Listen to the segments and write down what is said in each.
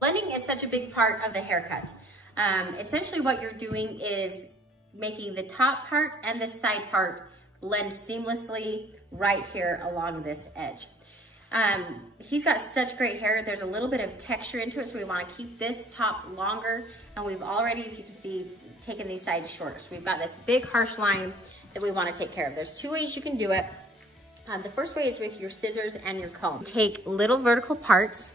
Blending is such a big part of the haircut. Essentially what you're doing is making the top part and the side part blend seamlessly right here along this edge. He's got such great hair. There's a little bit of texture into it, so we want to keep this top longer, and we've already, if you can see, taken these sides shorter. So we've got this big harsh line that we want to take care of. There's two ways you can do it. The first way is with your scissors and your comb. Take little vertical parts,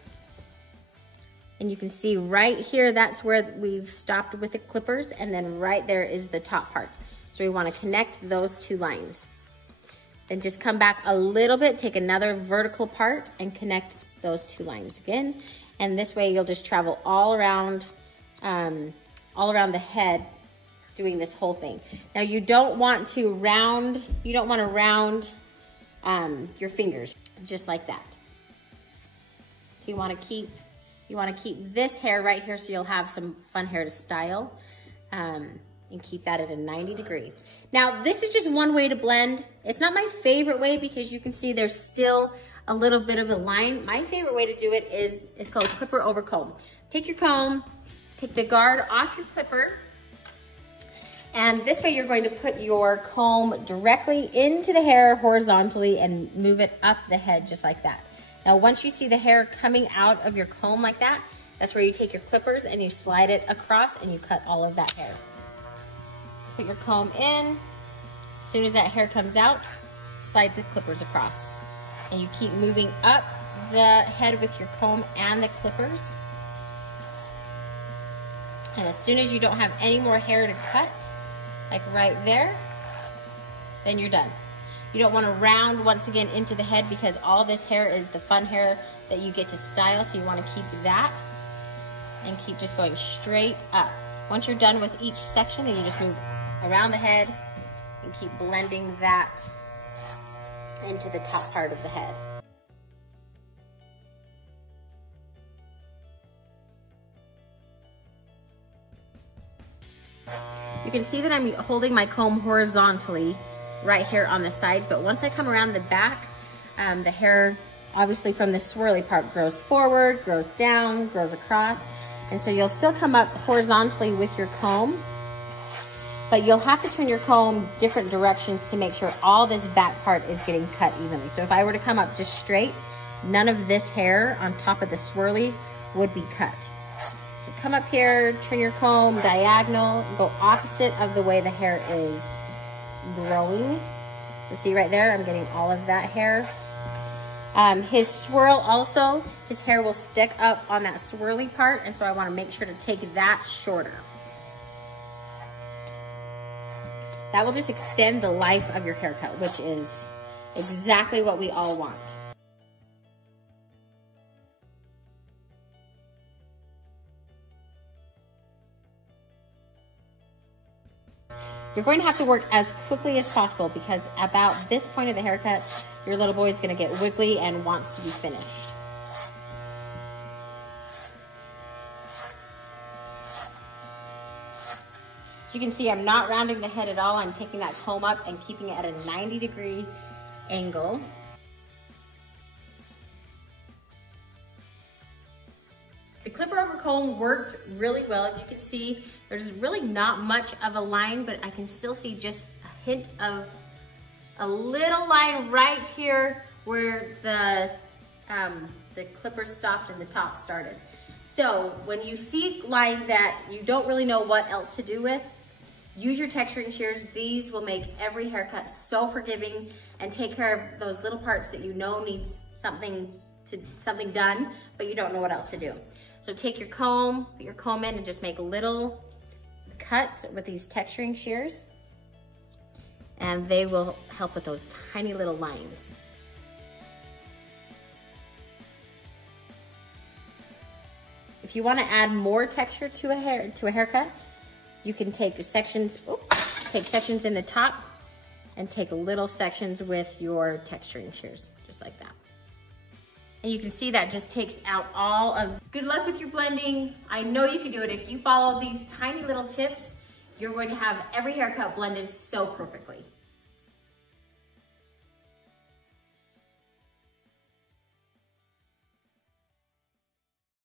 and you can see right here, that's where we've stopped with the clippers, and then right there is the top part. So we want to connect those two lines. Then just come back a little bit, take another vertical part and connect those two lines again. And this way you'll just travel all around the head doing this whole thing. Now you don't want to round, your fingers, just like that. So you want to keep this hair right here so you'll have some fun hair to style, and keep that at a 90 degree. Now this is just one way to blend. It's not my favorite way because you can see there's still a little bit of a line. My favorite way to do it is, it's called clipper over comb. Take your comb, take the guard off your clipper, and this way you're going to put your comb directly into the hair horizontally and move it up the head just like that. Now, once you see the hair coming out of your comb like that, that's where you take your clippers and you slide it across and you cut all of that hair. Put your comb in. As soon as that hair comes out, slide the clippers across. And you keep moving up the head with your comb and the clippers. And as soon as you don't have any more hair to cut, like right there, then you're done. You don't want to round once again into the head because all this hair is the fun hair that you get to style, so you want to keep that and keep just going straight up. Once you're done with each section, then you just move around the head and keep blending that into the top part of the head. You can see that I'm holding my comb horizontally right here on the sides, but once I come around the back, the hair obviously from the swirly part grows forward, grows down, grows across, and so you'll still come up horizontally with your comb, but you'll have to turn your comb different directions to make sure all this back part is getting cut evenly. So if I were to come up just straight, none of this hair on top of the swirly would be cut. So come up here, turn your comb diagonal, go opposite of the way the hair is growing. You see right there, I'm getting all of that hair. His swirl also, his hair will stick up on that swirly part, and so I want to make sure to take that shorter. That will just extend the life of your haircut, which is exactly what we all want. You're going to have to work as quickly as possible because about this point of the haircut, your little boy is going to get wiggly and wants to be finished. As you can see, I'm not rounding the head at all. I'm taking that comb up and keeping it at a 90-degree angle. The clipper over comb worked really well. You can see there's really not much of a line, but I can still see just a hint of a little line right here where the clipper stopped and the top started. So when you see line that you don't really know what else to do with, use your texturing shears. These will make every haircut so forgiving and take care of those little parts that you know needs something done, but you don't know what else to do. So take your comb, put your comb in and just make little cuts with these texturing shears, and they will help with those tiny little lines. If you want to add more texture to a haircut, you can take sections in the top and take little sections with your texturing shears, just like that. And you can see that just takes out all of, good luck with your blending. I know you can do it. If you follow these tiny little tips, you're going to have every haircut blended so perfectly.